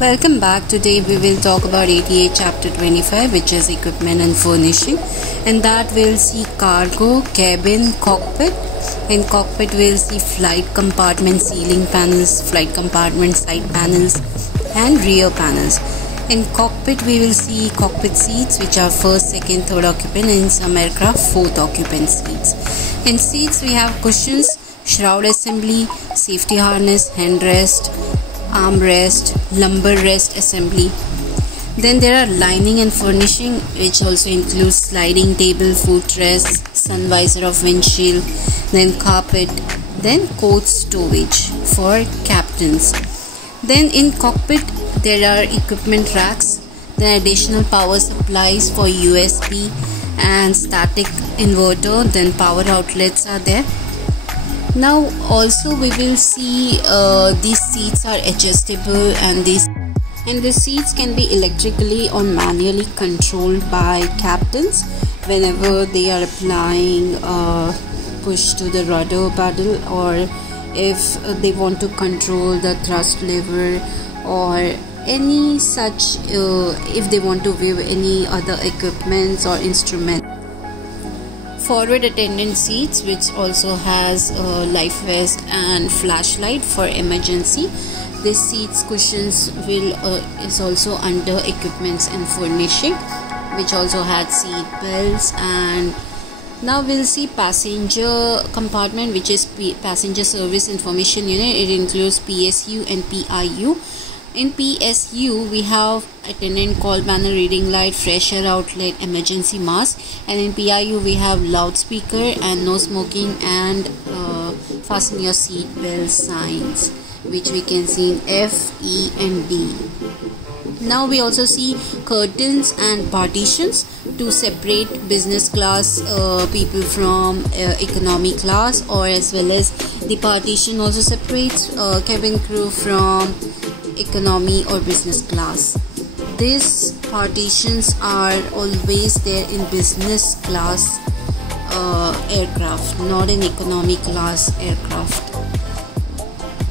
Welcome back. Today we will talk about 88 chapter 25, which is equipment and furnishing, and that will see cargo, cabin, cockpit. In cockpit we'll see flight compartment, ceiling panels, flight compartment side panels and rear panels. In cockpit we will see cockpit seats, which are first, second, third occupant, and in some aircraft fourth occupant seats. In seats we have cushions, shroud assembly, safety harness, handrest, armrest, lumbar rest assembly. Then there are lining and furnishing, which also includes sliding table, footrest, sun visor of windshield, then carpet, then coach stowage for captains. Then in cockpit there are equipment racks, then additional power supplies for USB and static inverter, then power outlets are there. Now also we will see these seats are adjustable, and the seats can be electrically or manually controlled by captains whenever they are applying push to the rudder paddle, or if they want to control the thrust lever, or any such if they want to view any other equipments or instruments. Forward attendant seats, which also has a life vest and flashlight for emergency. This seats cushions will is also under equipments and furnishing, which also had seat belts. And now we'll see passenger compartment, which is passenger service information unit. It includes PSU and PIU. In PSU we have attendant call banner, reading light, fresh air outlet, emergency mask, and in PIU we have loudspeaker and no smoking and fasten your seat belt signs, which we can see in F, E and D. Now we also see curtains and partitions to separate business class people from economy class, or as well as the partition also separates cabin crew from economy or business class. These partitions are always there in business class aircraft, not in economy class aircraft.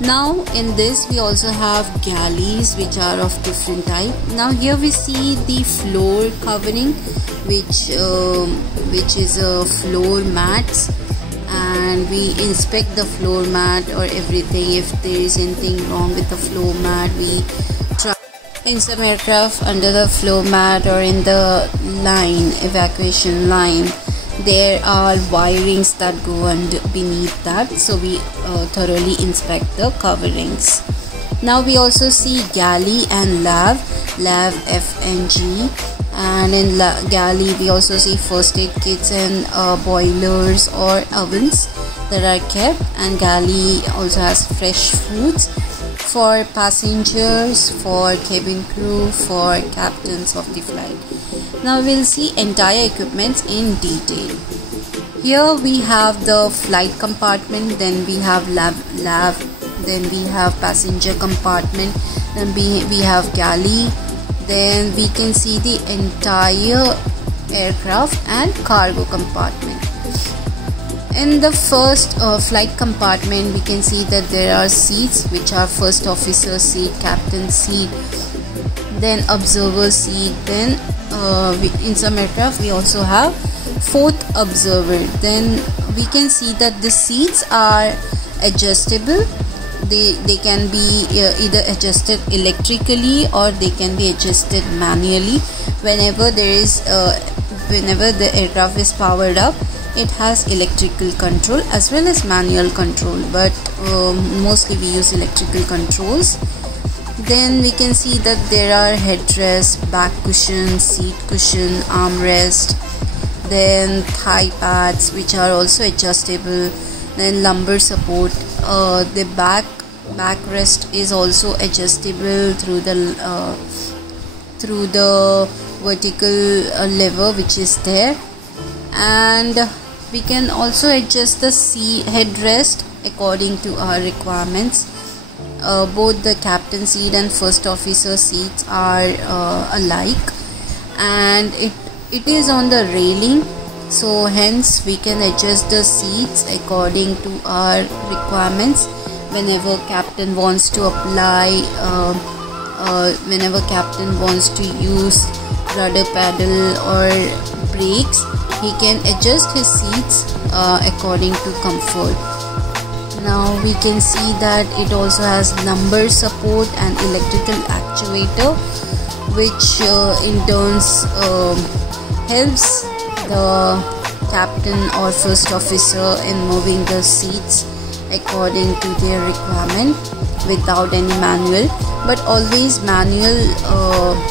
Now in this we also have galleys, which are of different type. Now here we see the floor covering, which is a floor mats, and we inspect the floor mat or everything. If there is anything wrong with the floor mat, we try. In some aircraft, under the floor mat or in the line, evacuation line, there are wirings that go under beneath that, so we thoroughly inspect the coverings. Now we also see galley and lav F and G. And in galley we also see first aid kits and boilers or ovens that are kept, and galley also has fresh foods for passengers, for cabin crew, for captains of the flight. Now we'll see entire equipments in detail. Here we have the flight compartment, then we have lav, then we have passenger compartment, then we have galley. Then we can see the entire aircraft and cargo compartment. In the first flight compartment we can see that there are seats, which are first officer seat, captain seat, then observer seat. Then in some aircraft we also have fourth observer. Then we can see that the seats are adjustable. They can be either adjusted electrically or they can be adjusted manually. Whenever the aircraft is powered up, it has electrical control as well as manual control, but mostly we use electrical controls. Then we can see that there are headrest, back cushion, seat cushion, armrest, then thigh pads, which are also adjustable, then lumbar support. The backrest is also adjustable through the vertical lever which is there, and we can also adjust the headrest according to our requirements. Both the captain seat and first officer seats are alike, and it is on the railing, so hence we can adjust the seats according to our requirements. Whenever captain wants to apply whenever captain wants to use rudder pedal or brakes, he can adjust his seats according to comfort. Now we can see that it also has lumbar support and electrical actuator, which in turns helps the captain or first officer in moving the seats according to their requirement without any manual. But always manual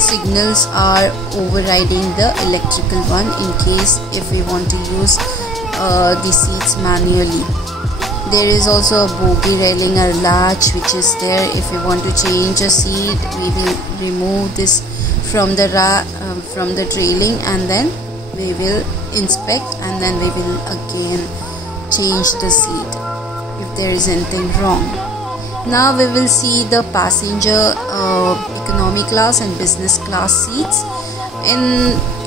signals are overriding the electrical one in case if we want to use the seats manually. There is also a bogie railing or latch which is there. If we want to change a seat, we will remove this from the trailing, and then we will inspect, and then we will again change the seat if there is anything wrong. Now we will see the passenger economy class and business class seats.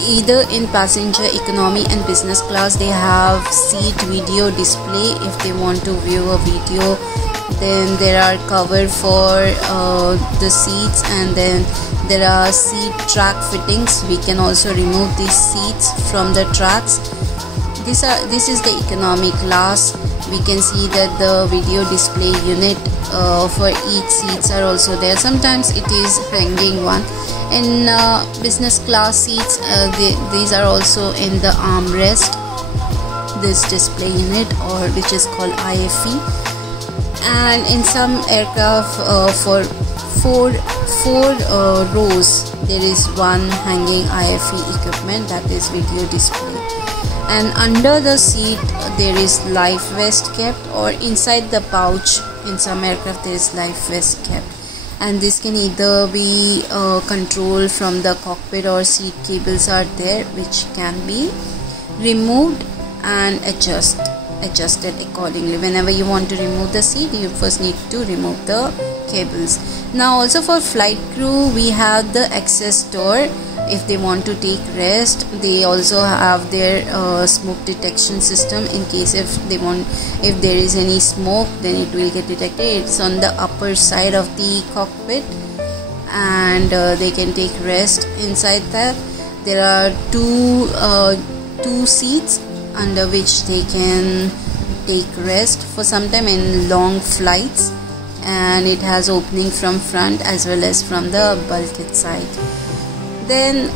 Either in passenger economy and business class, they have seat video display. If they want to view a video, then there are cover for the seats, and then there are seat track fittings. We can also remove these seats from the tracks. This is the economy class. We can see that the video display unit for each seats are also there. Sometimes it is hanging one. In business class seats, these are also in the armrest, this display unit, or which is called IFE. And in some aircraft, for four rows, there is one hanging IFE equipment, that is video display. And under the seat there is life vest kept, or inside the pouch in some aircraft there is life vest kept. And this can either be controlled from the cockpit, or seat cables are there which can be removed and adjusted accordingly. Whenever you want to remove the seat, you first need to remove the cables. Now also for flight crew, we have the access door. If they want to take rest, they also have their smoke detection system. In case if there is any smoke, then it will get detected. It's on the upper side of the cockpit, and they can take rest inside that. There are two seats under which they can take rest for some time in long flights, and it has opening from front as well as from the bulkhead side. Then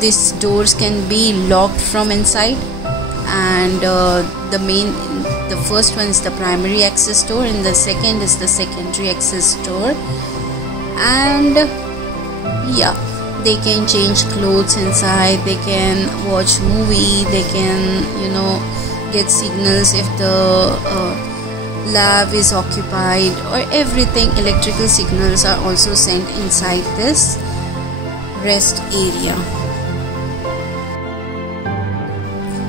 these doors can be locked from inside, and the first one is the primary access door, and the second is the secondary access door. And yeah, they can change clothes inside, they can watch movie, they can get signals if the lab is occupied, or everything. Electrical signals are also sent inside this rest area.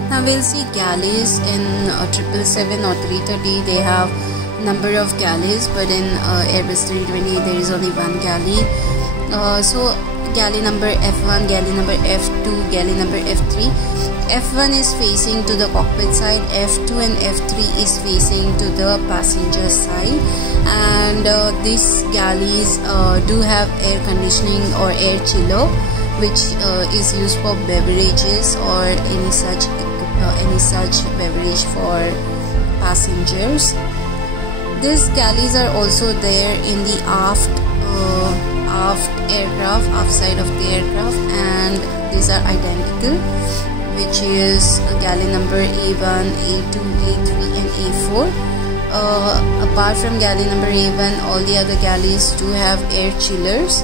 Now we'll see galleys in 777 or 330. They have number of galleys, but in Airbus 320 there is only one galley. So galley number F1, galley number F2, galley number F3. F1 is facing to the cockpit side, F2 and F3 is facing to the passenger side. And these galleys do have air conditioning or air chiller, which is used for beverages or any such beverage for passengers. These galleys are also there in the aft side of the aircraft, and these are identical, which is galley number A1, A2, A3 and A4. Apart from galley number A1, all the other galleys do have air chillers,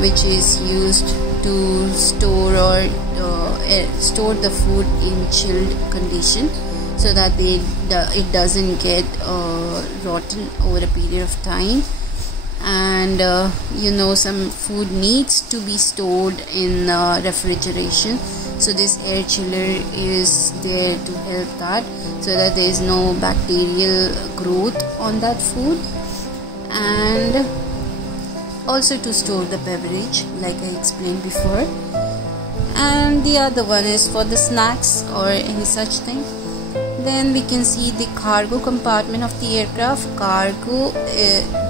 which is used to store the food in chilled condition, so that it doesn't get rotten over a period of time. And some food needs to be stored in refrigeration, so this air chiller is there to help that, so that there is no bacterial growth on that food, and also to store the beverage like I explained before. And the other one is for the snacks or any such thing. Then we can see the cargo compartment of the aircraft. Cargo,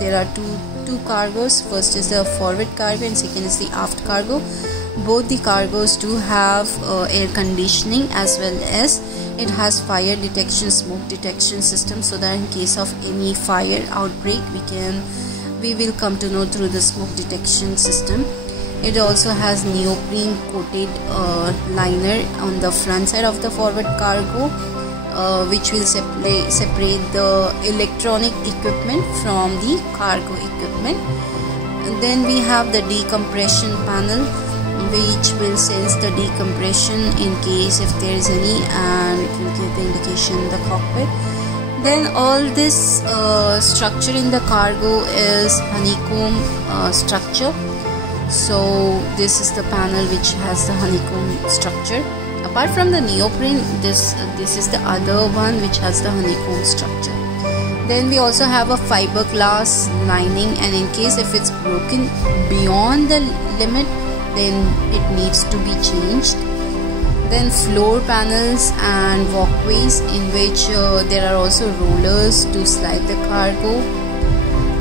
there are two two cargos. First is the forward cargo and second is the aft cargo. Both the cargos do have air conditioning, as well as it has fire detection, smoke detection system, so that in case of any fire outbreak we will come to know through the smoke detection system. It also has neoprene coated liner on the front side of the forward cargo, which will separate the electronic equipment from the cargo equipment. And then we have the decompression panel, which will sense the decompression in case if there is any, and it will give the indication in the cockpit. Then all this structure in the cargo is honeycomb structure. So this is the panel which has the honeycomb structure. Apart from the neoprene, this is the other one which has the honeycomb structure. Then we also have a fiberglass lining, and in case if it's broken beyond the limit, then it needs to be changed. Then floor panels and walkways in which there are also rollers to slide the cargo.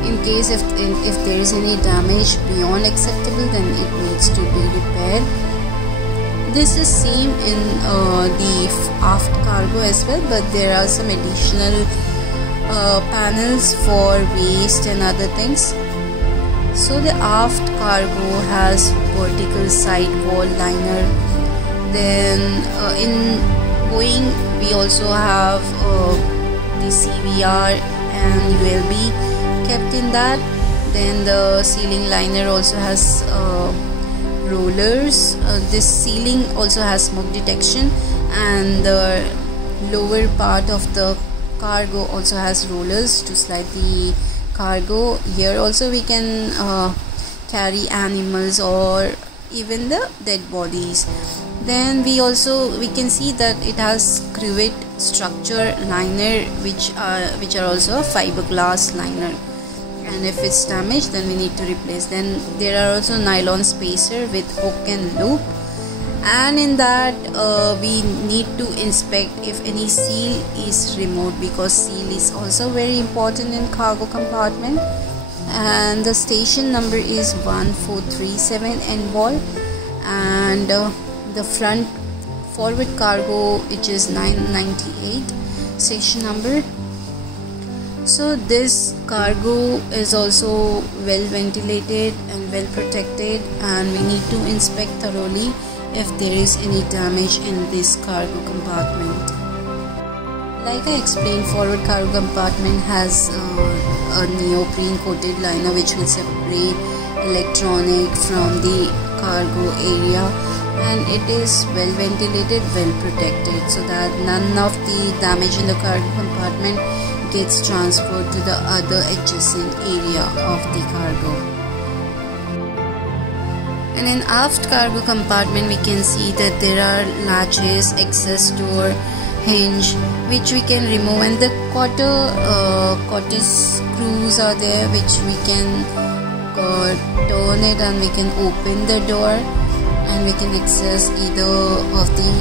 In case if there is any damage beyond acceptable, then it needs to be repaired. This is same in the aft cargo as well, but there are some additional panels for waste and other things. So the aft cargo has vertical side wall liner. Then in Boeing we also have the CVR and ULB kept in that. Then the ceiling liner also has rollers. This ceiling also has smoke detection, and the lower part of the cargo also has rollers to slide the cargo. Here also we can carry animals or even the dead bodies. Then we can see that it has cruet structure liner, which are also a fiberglass liner, and if it's damaged then we need to replace. Then there are also nylon spacer with hook and loop, and in that we need to inspect if any seal is removed, because seal is also very important in cargo compartment. And the station number is 1437 and wall, and the front forward cargo, which is 998 station number. So this cargo is also well ventilated and well protected, and we need to inspect thoroughly if there is any damage in this cargo compartment. Like I explained, forward cargo compartment has a neoprene coated liner which will separate electronic from the cargo area, and it is well ventilated, well protected, so that none of the damage in the cargo compartment gets transferred to the other adjacent area of the cargo. And in aft cargo compartment we can see that there are latches, access door, hinge which we can remove, and the quarter screws are there which we can turn it and we can open the door, and we can access either of the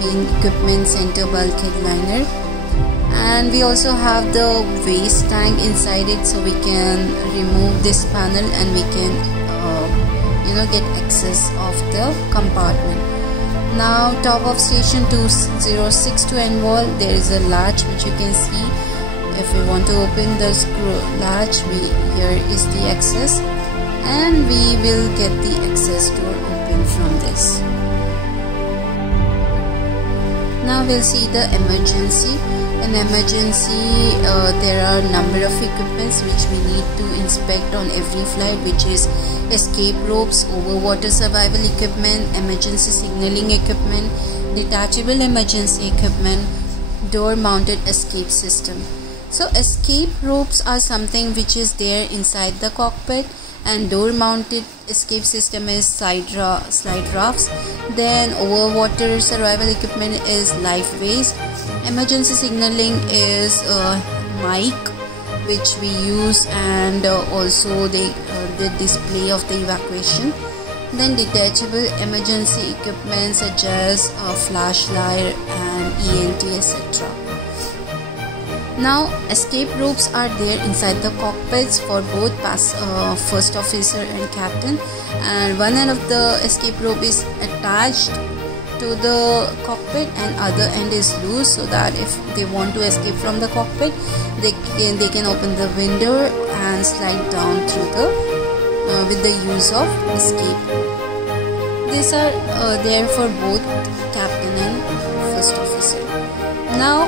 main equipment center bulkhead liner. And we also have the waste tank inside it, so we can remove this panel and we can get access of the compartment. Now top of station 2062 and wall, there is a latch which you can see. If we want to open the screw latch, here is the access, and we will get the access door open from this. Now we'll see the emergency. In emergency, there are number of equipments which we need to inspect on every flight, which is escape ropes, overwater survival equipment, emergency signaling equipment, detachable emergency equipment, door mounted escape system. So escape ropes are something which is there inside the cockpit, and door mounted escape system is slide rafts. Then overwater survival equipment is life vest. Emergency signaling is mic which we use, and also the display of the evacuation. Then detachable emergency equipment such as flashlight and ENT, etc. Now escape ropes are there inside the cockpits for both first officer and captain, and one end of the escape rope is attached to the cockpit and other end is loose, so that if they want to escape from the cockpit, they can open the window and slide down through the with the use of escape. These are there for both captain and first officer. Now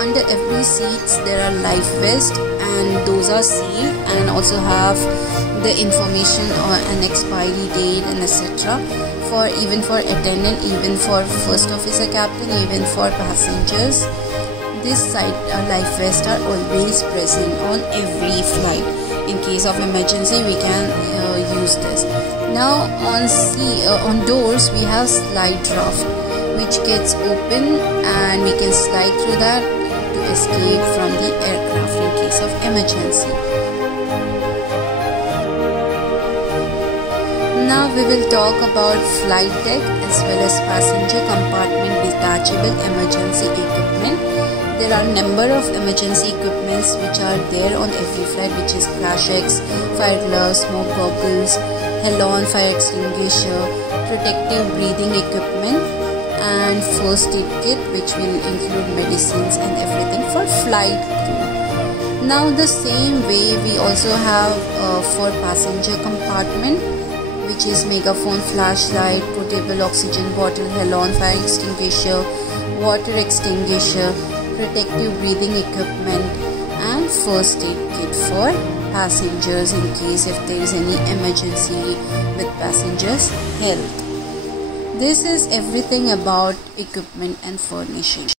under every seats there are life vests, and those are sealed and also have the information or an expiry date and etc. for attendant, even for first officer, captain, even for passengers. This life vests are always present on every flight. In case of emergency, we can use this. Now on doors we have slide draft, which gets open and we can slide through that to escape from the aircraft in case of emergency. Now we will talk about flight deck as well as passenger compartment detachable emergency equipment. There are number of emergency equipments which are there on every flight, which is crash X, fire gloves, smoke goggles, halon fire extinguisher, protective breathing equipment, and first aid kit, which will include medicines and everything for flight crew. Now the same way we also have for passenger compartment, which is megaphone, flashlight, portable oxygen bottle, halon fire extinguisher, water extinguisher, protective breathing equipment, and first aid kit for passengers in case if there is any emergency with passengers' health. This is everything about equipment and furnishing.